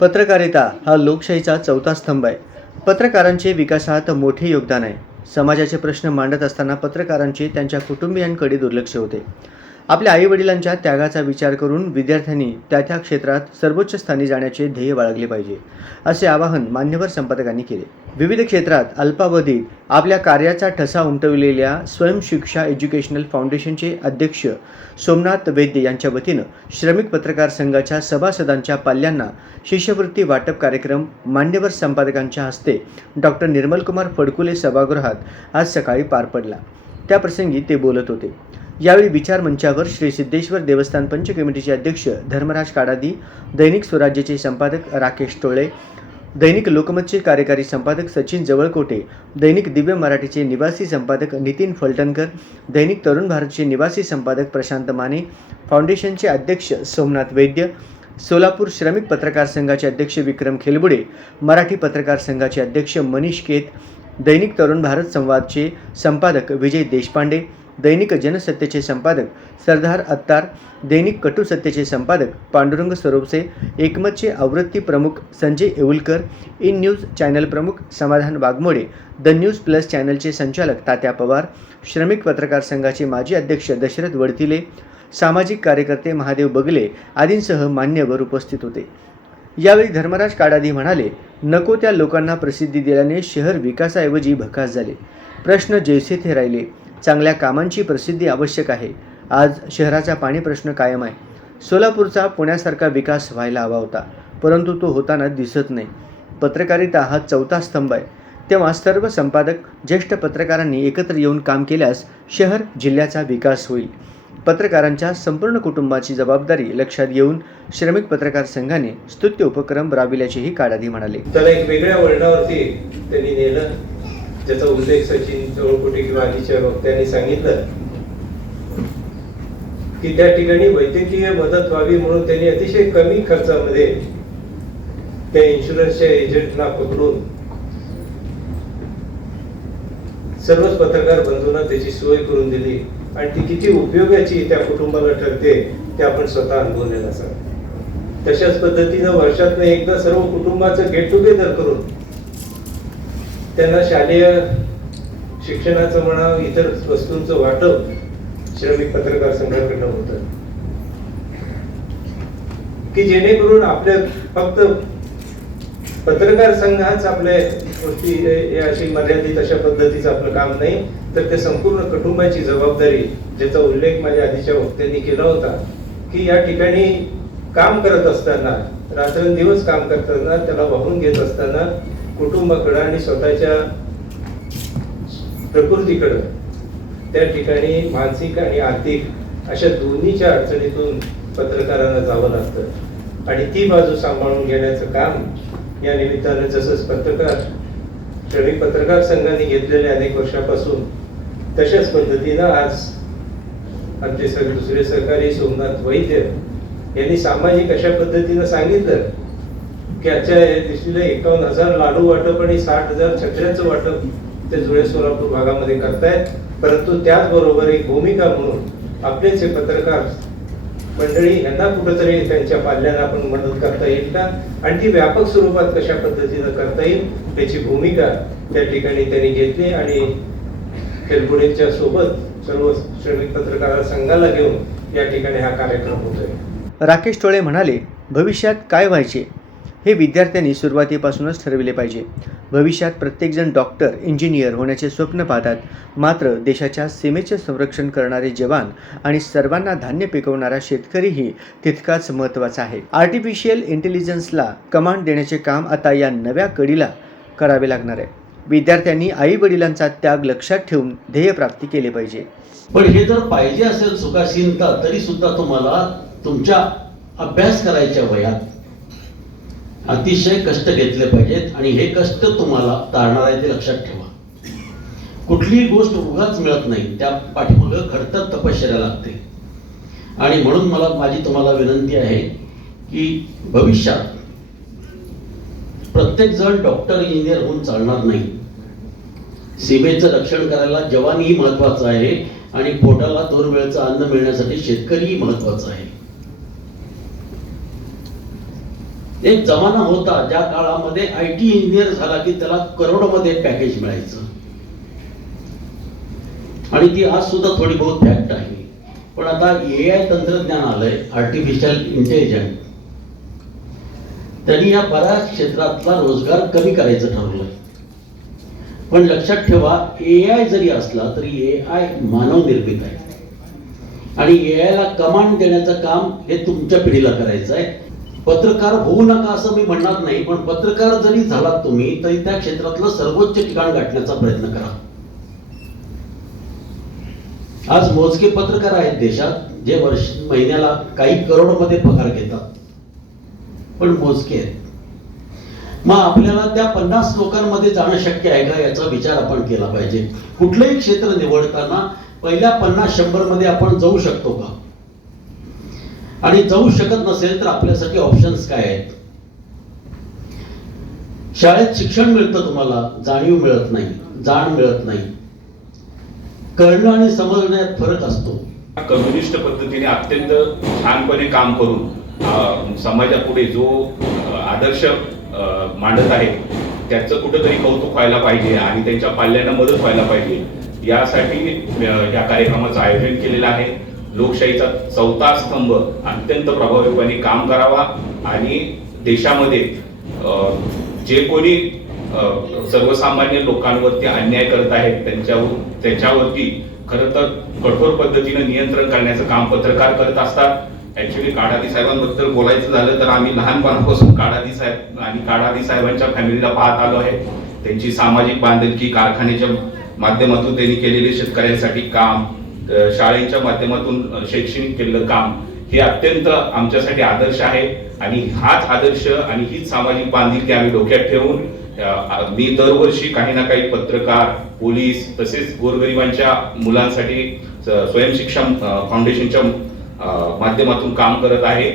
पत्रकारिता हा लोकशाहीचा चौथा स्तंभ आहे. पत्रकारांचे विकासात मोठे योगदान आहे. समाजाचे प्रश्न मांडत असताना पत्रकारांचे त्यांच्या कुटुंबियांकडे दुर्लक्ष होते. आपल्या आईवडिलांच्या त्यागाचा विचार करून विद्यार्थ्यांनी त्या त्या क्षेत्रात सर्वोच्च स्थानी जाण्याचे ध्येय बाळगले पाहिजे असे आवाहन मान्यवर संपादकांनी केले. विविध क्षेत्रात अल्पावधीत आपल्या कार्याचा ठसा उमटविलेल्या स्वयंशिक्षा एज्युकेशनल फाउंडेशनचे अध्यक्ष सोमनाथ वैद्य यांच्या वतीनं श्रमिक पत्रकार संघाच्या सभासदांच्या पाल्यांना शिष्यवृत्ती वाटप कार्यक्रम मान्यवर संपादकांच्या हस्ते डॉक्टर निर्मलकुमार फडकुले सभागृहात आज सकाळी पार पडला. त्याप्रसंगी ते बोलत होते. यावेळी विचार मंचावर श्री सिद्धेश्वर देवस्थान पंच कमिटीचे अध्यक्ष धर्मराज काडादी दैनिक स्वराज्याचे संपादक राकेश टोळे दैनिक लोकमतचे कार्यकारी संपादक सचिन जवळकोटे दैनिक दिव्य मराठीचे निवासी संपादक नितीन फलटणकर दैनिक तरुण भारतचे निवासी संपादक प्रशांत माने फाउंडेशनचे अध्यक्ष सोमनाथ वैद्य सोलापूर श्रमिक पत्रकार संघाचे अध्यक्ष विक्रम खेलबुडे मराठी पत्रकार संघाचे अध्यक्ष मनीष केत दैनिक तरुण भारत संवादचे संपादक विजय देशपांडे दैनिक जनसत्तेचे संपादक सरदार अत्तार दैनिक कटू सत्तेचे संपादक पांडुरंग स्वरूपसे एकमतचे आवृत्ती प्रमुख Sanjay Yeulkar in news channel प्रमुख Samadhan Waghmode the news plus चॅनलचे संचालक तात्या पवार श्रमिक पत्रकार संघाचे माजी अध्यक्ष दशरथ वडतिले सामाजिक कार्यकर्ते महादेव बगले आदींसह मान्यवर उपस्थित होते. यावेळी धर्मराज काडादी म्हणाले नको त्या लोकांना प्रसिद्धी दिल्याने शहर विकासाऐवजी भकास झाले. प्रश्न जैसे थे राहिले. चांगल्या कामांची प्रसिद्धी आवश्यक आहे. आज शहराचा पाणी प्रश्न कायम आहे. सोलापूरचा पुण्यासारखा विकास व्हायला हवा होता परंतु तो होताना दिसत नाही. पत्रकारिता हा चौथा स्तंभ आहे. तेव्हा सर्व संपादक ज्येष्ठ पत्रकारांनी एकत्र येऊन काम केल्यास शहर जिल्ह्याचा विकास होईल. पत्रकारांच्या संपूर्ण कुटुंबाची जबाबदारी लक्षात घेऊन श्रमिक पत्रकार संघाने स्तुत्य उपक्रम राबविल्याचेही काळाधी म्हणाले. त्याला एक वेगळ्या वळणावरती त्यांनी नेलं. ज्याचा उल्लेख सचिन जवळकोटे किंवा आधीच्या वक्त्यांनी सांगितलं की त्या ठिकाणी वैद्यकीय मदत व्हावी म्हणून त्यांनी अतिशय कमी खर्चामध्ये त्या इन्शुरन्सच्या एजंटना पकडून सर्वच पत्रकार बंधूंना त्याची सोय करून दिली. आणि ती किती उपयोगाची त्या कुटुंबाला ठरते ते आपण स्वतः अनुभवलेलं असावं तशाच पद्धतीनं वर्षातनं एकदा सर्व कुटुंबाचं गेट टुगेदर करून त्यांना शालेय शिक्षणाचं म्हणा इतर वस्तूंचं वाटप श्रमिक पत्रकार संघाकडनं होत. की जेणेकरून आपल्या फक्त पत्रकार संघाच आपल्या गोष्टी अशी मर्यादित अशा पद्धतीचं आपलं काम नाही तर ते संपूर्ण कुटुंबाची जबाबदारी ज्याचा उल्लेख माझ्या आधीच्या वक्त्यांनी केला होता की या ठिकाणी काम करत असताना रात्रंदिवस काम करताना त्याला वाहून घेत असताना कुटुंबाकडं आणि स्वतःच्या प्रकृतीकडं त्या ठिकाणी मानसिक आणि आर्थिक अशा दोन्हीच्या अडचणीतून पत्रकारांना जावं लागतं. आणि ती बाजू सांभाळून घेण्याचं काम या निमित्तानं जसंच पत्रकार श्रमिक पत्रकार संघाने घेतलेले अनेक वर्षापासून तशाच पद्धतीनं आज आमचे सग दुसरे सहकारी सोमनाथ वैद्य यांनी सामाजिक अशा पद्धतीनं सांगितलं त्याच्या दिशेला एकावन्न हजार लाडू वाटप आणि साठ हजार छत्र्याचं वाटप ते जुळे सोलापूर भागामध्ये करतायत. परंतु त्याचबरोबर एक भूमिका म्हणून आपलेच हे पत्रकार मंडळी यांना कुठंतरी त्यांच्या पाल्यांना आपण मदत करता येईल का? आणि ती व्यापक स्वरूपात कशा पद्धतीनं करता येईल त्याची भूमिका त्या ठिकाणी त्यांनी घेतली आणि खेळपुडेच्या सोबत सर्व श्रमिक पत्रकार संघाला घेऊन या ठिकाणी हा कार्यक्रम होतोय. राकेश टोळे म्हणाले भविष्यात काय व्हायचे? हे विद्यार्थ्यांनी सुरुवातीपासूनच ठरविले पाहिजे. भविष्यात प्रत्येकजण डॉक्टर इंजिनियर होण्याचे स्वप्न पाहतात. मात्र देशाच्या सीमेचे संरक्षण करणारे जवान आणि सर्वांना धान्य पिकवणारा शेतकरीही तितकाच महत्त्वाचा आहे. आर्टिफिशियल इंटेलिजन्सला कमांड देण्याचे काम आता या नव्या कडीला करावे लागणार आहे. विद्यार्थ्यांनी आई वडिलांचा त्याग लक्षात ठेवून ध्येयप्राप्ती केली पाहिजे. पण हे जर पाहिजे असेल सुखासीनता तरी सुद्धा तुम्हाला तुमच्या अभ्यास करायच्या वयात अतिशय कष्ट घेतले पाहिजेत आणि हे कष्ट तुम्हाला तारणार आहे ते लक्षात ठेवा. कुठलीही गोष्ट उगाच मिळत नाही त्या पाठीमागं खडतर तपश्चर्या लागते. आणि म्हणून मला माझी तुम्हाला विनंती आहे की भविष्यात प्रत्येक जण डॉक्टर इंजिनियर होऊन चालणार नाही. सीमेचं रक्षण करायला जवानही महत्वाचं आहे आणि पोटाला दोन वेळचं अन्न मिळण्यासाठी शेतकरीही महत्त्वाचा आहे. एक जमाना होता ज्या काळामध्ये आय टी इंजिनियर झाला की त्याला करोडमध्ये पॅकेज मिळायचं. आणि ती आज सुद्धा थोडी बहुत फॅक्ट आहे. पण आता ए आय तंत्रज्ञान आलंय आर्टिफिशियल इंटेलिजन्स त्यांनी या बऱ्याच क्षेत्रातला रोजगार कमी करायचं ठरवलंय. पण लक्षात ठेवा ए आय जरी असला तरी ए आय मानव निर्मित आहे. आणि ए आय ला कमांड देण्याचं काम हे तुमच्या पिढीला करायचं आहे पत्रकार होऊ नका असं मी म्हणणार नाही पण पत्रकार जरी झालात तुम्ही तरी त्या क्षेत्रातलं सर्वोच्च ठिकाण गाठण्याचा प्रयत्न करा. आज मोजके पत्रकार आहेत देशात जे वर्ष महिन्याला काही करोडमध्ये पगार घेतात. पण मोजके आहेत. मग आपल्याला त्या पन्नास लोकांमध्ये जाणं शक्य आहे का याचा विचार आपण केला पाहिजे. कुठलंही क्षेत्र निवडताना पहिल्या पन्नास शंभरमध्ये आपण जाऊ शकतो का? आणि जाऊ शकत नसेल तर आपल्यासाठी ऑप्शन्स काय आहेत? शाळेत शिक्षण मिळतं तुम्हाला जाणीव मिळत नाही जाण मिळत नाही. करणं आणि समजण्यात फरक असतो. कम्युनिस्ट पद्धतीने अत्यंत छानपणे काम करून समाजापुढे जो आदर्श मांडत आहे त्याचं कुठंतरी कौतुक व्हायला पाहिजे आणि त्यांच्या पाल्यांना मदत व्हायला पाहिजे. यासाठी या कार्यक्रमाचं आयोजन केलेलं आहे. लोकशाहीचा चौथा स्तंभ अत्यंत प्रभावीपणे काम करावा आणि देशामध्ये जे कोणी सर्वसामान्य लोकांवरती अन्याय करत आहेत त्यांच्यावर त्याच्यावरती खरं तर कठोर पद्धतीनं नियंत्रण करण्याचं काम पत्रकार करत असतात. ऍक्च्युली काडादी साहेबांबद्दल बोलायचं झालं तर आम्ही लहानपणापासून काडादी साहेब आणि काडादी साहेबांच्या फॅमिलीला पाहत आलो आहे. त्यांची सामाजिक बांधिलकी कारखान्याच्या माध्यमातून त्यांनी केलेले शेतकऱ्यांसाठी काम शाळेच्या माध्यमातून शैक्षणिक केलेलं काम हे अत्यंत आमच्यासाठी आदर्श आहे. आणि हाच आदर्श आणि हीच सामाजिक बांधिलकी आम्ही डोक्यात ठेवून मी दरवर्षी काही ना काही पत्रकार पोलीस तसेच गोरगरिबांच्या मुलांसाठी स्वयंशिक्षण फाउंडेशनच्या माध्यमातून काम करत आहे.